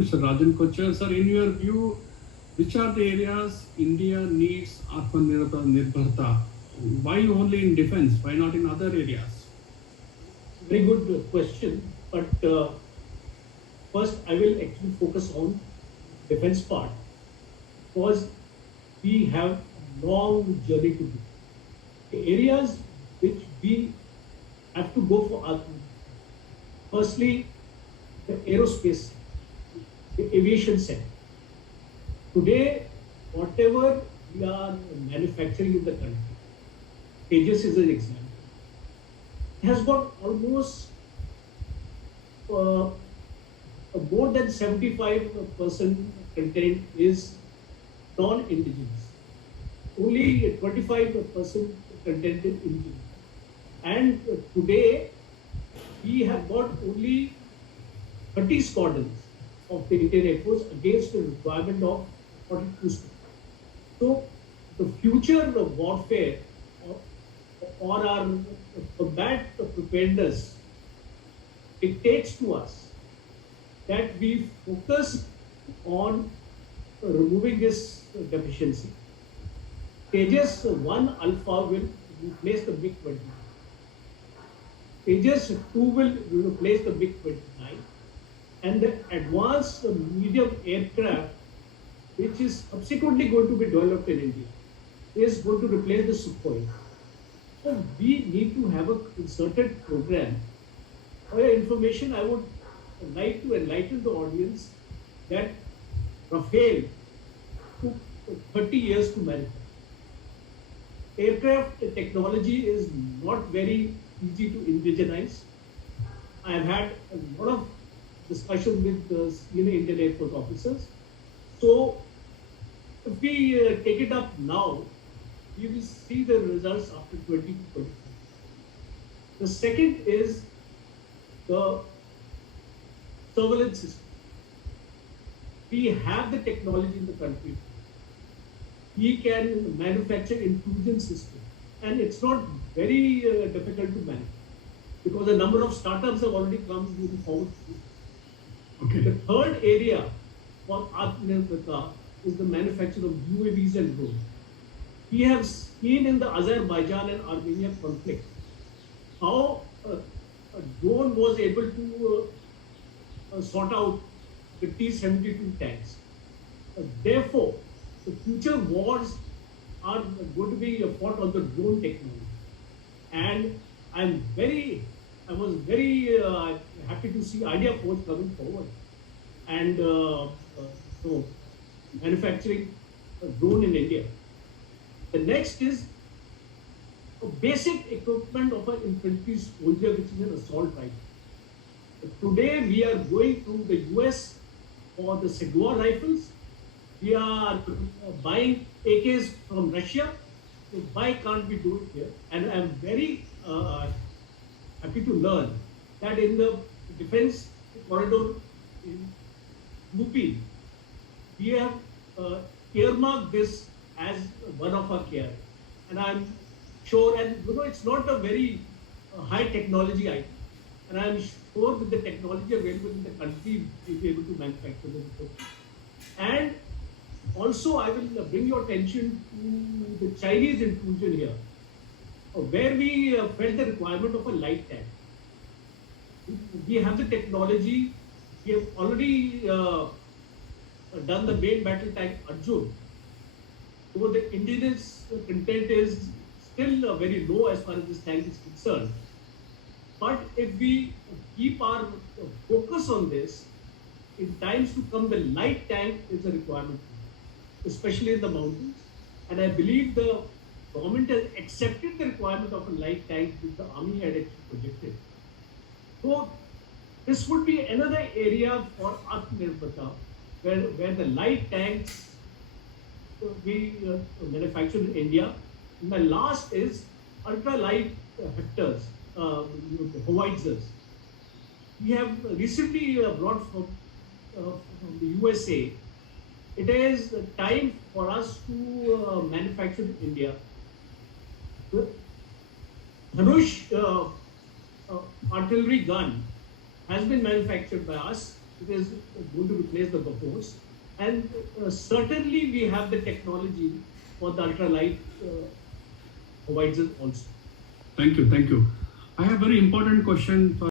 Mr. Rajan Kochar, sir, in your view, which are the areas India needs Atmanirbharta? Why only in defense? Why not in other areas? Very good question. But first, I will actually focus on defense part because we have a long journey to do. The areas which we have to go for are firstly the aerospace, the aviation sector. Today, whatever we are manufacturing in the country, Tejas is an example, has got almost uh, more than 75% content is non-indigenous. Only 25% content is indigenous. And today we have got only 30 squadrons of the Indian Air Force against the requirement of 42 squadrons. So the future of warfare or our combat preparedness dictates to us that we focus on removing this deficiency. Tejas 1 Alpha will replace the MiG 29. Tejas 2 will replace the MiG 29. And the advanced medium aircraft, which is subsequently going to be developed in India, is going to replace the Sukhoi. So we need to have a concerted program. For your information, I would like to enlighten the audience that Rafale took 30 years to manufacture. Aircraft technology is not very easy to indigenize. I have had a lot of discussion with the senior Indian Air Force officers. So if we take it up now, we will see the results after 2025. The second is the surveillance system. We have the technology in the country. We can manufacture intrusion system, and it's not very difficult to manage because a number of startups have already come moving forward. Okay. The third area for Atmanirbharta is the manufacture of UAVs and drones. We have seen in the Azerbaijan and Armenia conflict how a drone was able to sort out the T-72 tanks. Therefore, the future wars are going to be fought on the drone technology. And I was very happy to see Idea Force coming forward and so manufacturing a drone in India. The next is a basic equipment of an infantry soldier, which is an assault rifle. Today we are going to the US for the Jaguar rifles. We are buying AKs from Russia. So why can't we do it here? And I'm very happy to learn that in the defense corridor in UP, we have earmarked this as one of our care. And I'm sure, and it's not a very high technology item. And I'm sure with the technology available in the country, we'll be able to manufacture this. And also, I will bring your attention to the Chinese intrusion here, where we felt the requirement of a light tank. We have the technology. We have already done the main battle tank Arjun. So the indigenous content is still very low as far as this tank is concerned. But if we keep our focus on this, in times to come, the light tank is a requirement, especially in the mountains. And I believe the government has accepted the requirement of a light tank which the army had actually projected. So this would be another area for Atmanirbharta where the light tanks we manufacture in India. And the last is ultra light hectares, howitzers. We have recently brought from the USA. It is time for us to manufacture in India. The Dhanush artillery gun has been manufactured by us, it is going to replace the Bofors. And certainly we have the technology for the ultralight howitzers also. Thank you. I have very important question for